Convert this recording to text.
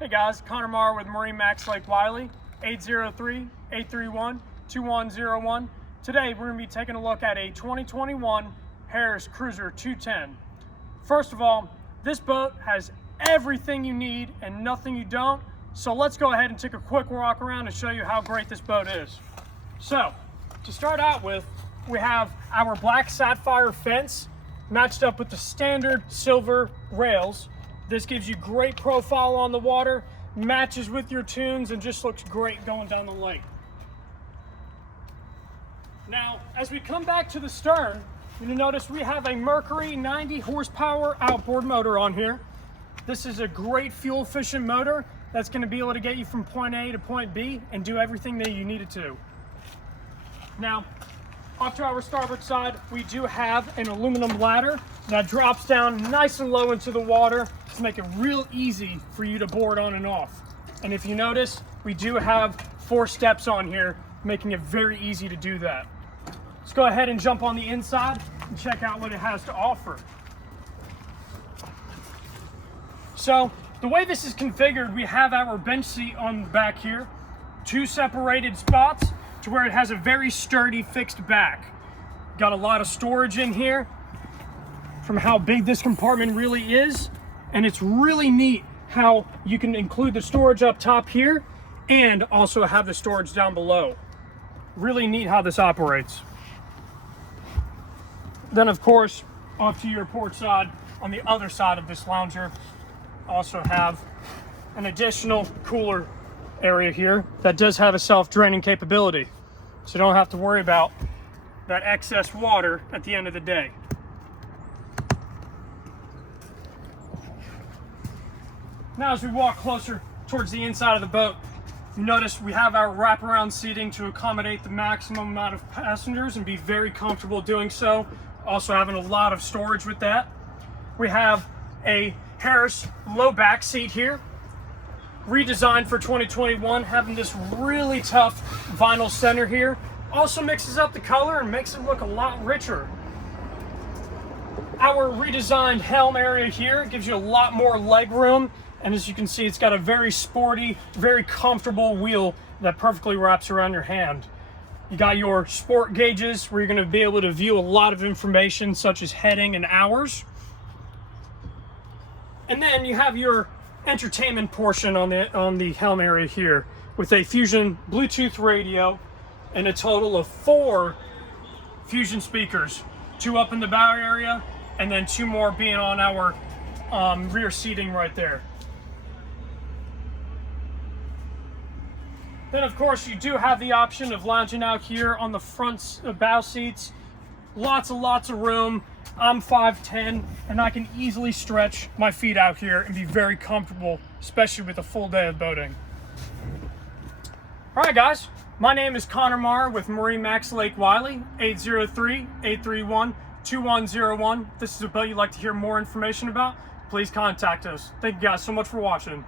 Hey guys, Connor Marr with MarineMax Lake Wylie, 803-831-2101. Today we're going to be taking a look at a 2021 Harris Cruiser 210. First of all, this boat has everything you need and nothing you don't. So let's go ahead and take a quick walk around and show you how great this boat is. So, to start out with, we have our black sapphire fence matched up with the standard silver rails. This gives you great profile on the water, matches with your tunes, and just looks great going down the lake. Now, as we come back to the stern, you'll notice we have a Mercury 90 horsepower outboard motor on here. This is a great fuel efficient motor that's going to be able to get you from point A to point B and do everything that you need it to. Now, off to our starboard side, we do have an aluminum ladder that drops down nice and low into the water to make it real easy for you to board on and off. And if you notice, we do have 4 steps on here, making it very easy to do that. Let's go ahead and jump on the inside and check out what it has to offer. So, the way this is configured, we have our bench seat on the back here, 2 separated spots to where it has a very sturdy fixed back. Got a lot of storage in here from how big this compartment really is, and it's really neat how you can include the storage up top here and also have the storage down below. Really neat how this operates. Then of course, off to your port side, on the other side of this lounger, also have an additional cooler area here that does have a self-draining capability, so you don't have to worry about that excess water at the end of the day. Now as we walk closer towards the inside of the boat, you notice we have our wraparound seating to accommodate the maximum amount of passengers and be very comfortable doing so. Also having a lot of storage with that. We have a Harris low back seat here, redesigned for 2021, having this really tough vinyl center here. Also mixes up the color and makes it look a lot richer. Our redesigned helm area here gives you a lot more leg room, and as you can see, it's got a very sporty, very comfortable wheel that perfectly wraps around your hand. You got your sport gauges where you're going to be able to view a lot of information such as heading and hours. And then you have your entertainment portion on the helm area here with a Fusion Bluetooth radio and a total of 4 Fusion speakers, 2 up in the bow area and then 2 more being on our rear seating right there. Then of course you do have the option of lounging out here on the front bow seats. Lots of room. I'm 5'10", and I can easily stretch my feet out here and be very comfortable, especially with a full day of boating. All right, guys, my name is Connor Marr with MarineMax Lake Wylie, 803-831-2101. If this is a boat you'd like to hear more information about, please contact us. Thank you guys so much for watching.